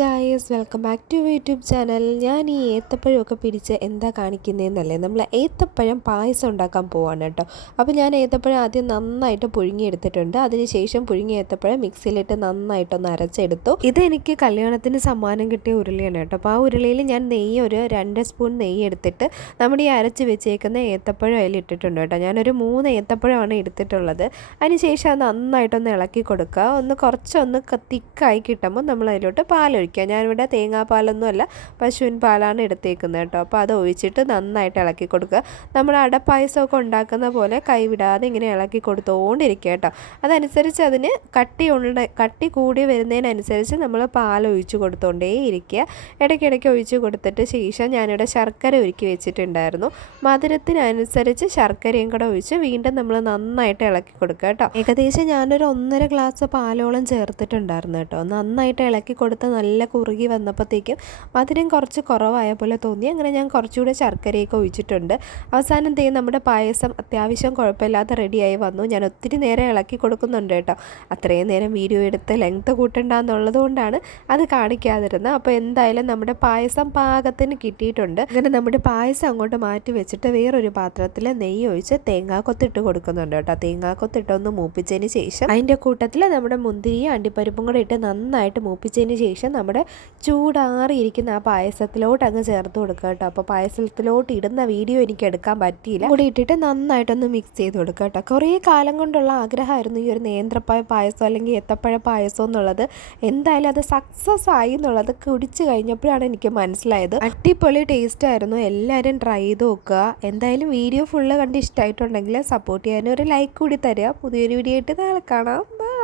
Guys, welcome back to YouTube channel. ഞാൻ ഈ ഏത്തപ്പഴമൊക്കെ പിടിച്ച് എന്താ കാണിക്കുന്നതെന്നല്ലേ, നമ്മൾ ഏത്തപ്പഴം പായസം ഉണ്ടാക്കാൻ പോവാണ് കേട്ടോ. അപ്പോൾ ഞാൻ ഏത്തപ്പഴം ആദ്യം നന്നായിട്ട് പുഴുങ്ങിയെടുത്തിട്ടുണ്ട്. അതിനുശേഷം പുഴുങ്ങിയ ഏത്തപ്പഴം മിക്സിയിലിട്ട് നന്നായിട്ടൊന്ന് അരച്ചെടുത്തു. ഇതെനിക്ക് കല്യാണത്തിന് സമ്മാനം കിട്ടിയ ഉരുളിയാണ് കേട്ടോ. അപ്പോൾ ആ ഉരുളിയിൽ ഞാൻ ഒരു 2 സ്പൂൺ നെയ്യ് എടുത്തിട്ട് നമ്മുടെ ഈ അരച്ച് വെച്ചേക്കുന്ന ഏത്തപ്പഴം അതിൽ ഇട്ടിട്ടുണ്ട് കേട്ടോ. ഞാനൊരു 3 ഏത്തപ്പഴമാണ് എടുത്തിട്ടുള്ളത്. അതിനുശേഷം അത് നന്നായിട്ടൊന്ന് ഇളക്കി കൊടുക്കുക. കുറച്ചൊന്ന് തിക്കായി കിട്ടുമ്പോൾ നമ്മൾ അതിലോട്ട് പാലൊഴിക്കുക. ഞാനിവിടെ തേങ്ങാപ്പാലൊന്നുമല്ല, പശുവിൻ പാലാണ് എടുത്തേക്കുന്നത് കേട്ടോ. അപ്പോൾ അത് ഒഴിച്ചിട്ട് നന്നായിട്ട് ഇളക്കി കൊടുക്കുക. നമ്മൾ അടപ്പായസമൊക്കെ ഉണ്ടാക്കുന്ന പോലെ കൈവിടാതെ ഇങ്ങനെ ഇളക്കി കൊടുത്തുകൊണ്ടിരിക്കുക കേട്ടോ. അതനുസരിച്ച് അതിന് കട്ടി കൂടി വരുന്നതിനനുസരിച്ച് നമ്മൾ പാലൊഴിച്ച് കൊടുത്തുകൊണ്ടേ ഇരിക്കുക. ഇടയ്ക്കിടയ്ക്ക് ഒഴിച്ച് കൊടുത്തിട്ട് ശേഷം ഞാനിവിടെ ശർക്കര ഉരുക്കി വെച്ചിട്ടുണ്ടായിരുന്നു. മധുരത്തിനനുസരിച്ച് ശർക്കരയും കൂടെ ഒഴിച്ച് വീണ്ടും നമ്മൾ നന്നായിട്ട് ഇളക്കി കൊടുക്കുക കേട്ടോ. ഏകദേശം ഞാനൊരു 1.5 ഗ്ലാസ് പാലോളം ചേർത്തിട്ടുണ്ടായിരുന്നു കേട്ടോ. നന്നായിട്ട് ഇളക്കി കൊടുത്ത് നല്ല കുറുകി വന്നപ്പോഴത്തേക്കും മധുരം കുറച്ച് കുറവായ പോലെ തോന്നി. അങ്ങനെ ഞാൻ കുറച്ചുകൂടെ ശർക്കരയൊക്കെ ഒഴിച്ചിട്ടുണ്ട്. അവസാനം നമ്മുടെ പായസം അത്യാവശ്യം കുഴപ്പമില്ലാതെ റെഡിയായി വന്നു. ഞാൻ ഒത്തിരി നേരം ഇളക്കി കൊടുക്കുന്നുണ്ട് കേട്ടോ. അത്രയും നേരം വീഡിയോ എടുത്ത് ലെങ്ത്ത് കൂട്ടണ്ടെന്നുള്ളത് കൊണ്ടാണ് അത് കാണിക്കാതിരുന്നത്. അപ്പോൾ എന്തായാലും നമ്മുടെ പായസം പാകത്തിന് കിട്ടിയിട്ടുണ്ട്. അങ്ങനെ നമ്മുടെ പായസം അങ്ങോട്ട് മാറ്റി വെച്ചിട്ട് വേറൊരു പാത്രത്തിൽ നെയ്യ് ഒഴിച്ച് തേങ്ങാക്കൊത്തിട്ട് കൊടുക്കുന്നുണ്ട് കേട്ടോ. തേങ്ങാക്കൊത്തിട്ടൊന്ന് മൂപ്പിച്ചതിന് ശേഷം അതിൻ്റെ കൂട്ടത്തിൽ നമ്മുടെ മുന്തിരിയും അണ്ടിപ്പരിപ്പും കൂടെ ഇട്ട് നന്നായിട്ട് മൂപ്പിച്ചതിന് ശേഷം നമ്മുടെ ചൂടാറിയിരിക്കുന്ന ആ പായസത്തിലോട്ട് അങ്ങ് ചേർത്ത് കൊടുക്കുക കേട്ടോ. അപ്പോൾ പായസത്തിലോട്ട് ഇടുന്ന വീഡിയോ എനിക്ക് എടുക്കാൻ പറ്റിയില്ല. കൂടി ഇട്ടിട്ട് നന്നായിട്ടൊന്ന് മിക്സ് ചെയ്ത് കൊടുക്കുക കേട്ടോ. കുറേ കാലം കൊണ്ടുള്ള ആഗ്രഹമായിരുന്നു ഈ ഒരു നേന്ത്രപ്പഴ പായസം അല്ലെങ്കിൽ ഏത്തപ്പഴ പായസം എന്നുള്ളത്. എന്തായാലും അത് സക്സസ് ആയി എന്നുള്ളത് കുടിച്ച് കഴിഞ്ഞപ്പോഴാണ് എനിക്ക് മനസ്സിലായത്. അടിപൊളി ടേസ്റ്റ് ആയിരുന്നു. എല്ലാവരും ട്രൈ ചെയ്ത് നോക്കുക. എന്തായാലും വീഡിയോ ഫുള്ള് കണ്ട് ഇഷ്ടമായിട്ടുണ്ടെങ്കിൽ സപ്പോർട്ട് ചെയ്യാനും ഒരു ലൈക്ക് കൂടി തരിക. പുതിയൊരു വീഡിയോ ആയിട്ട് നാളെ കാണാം. ബൈ.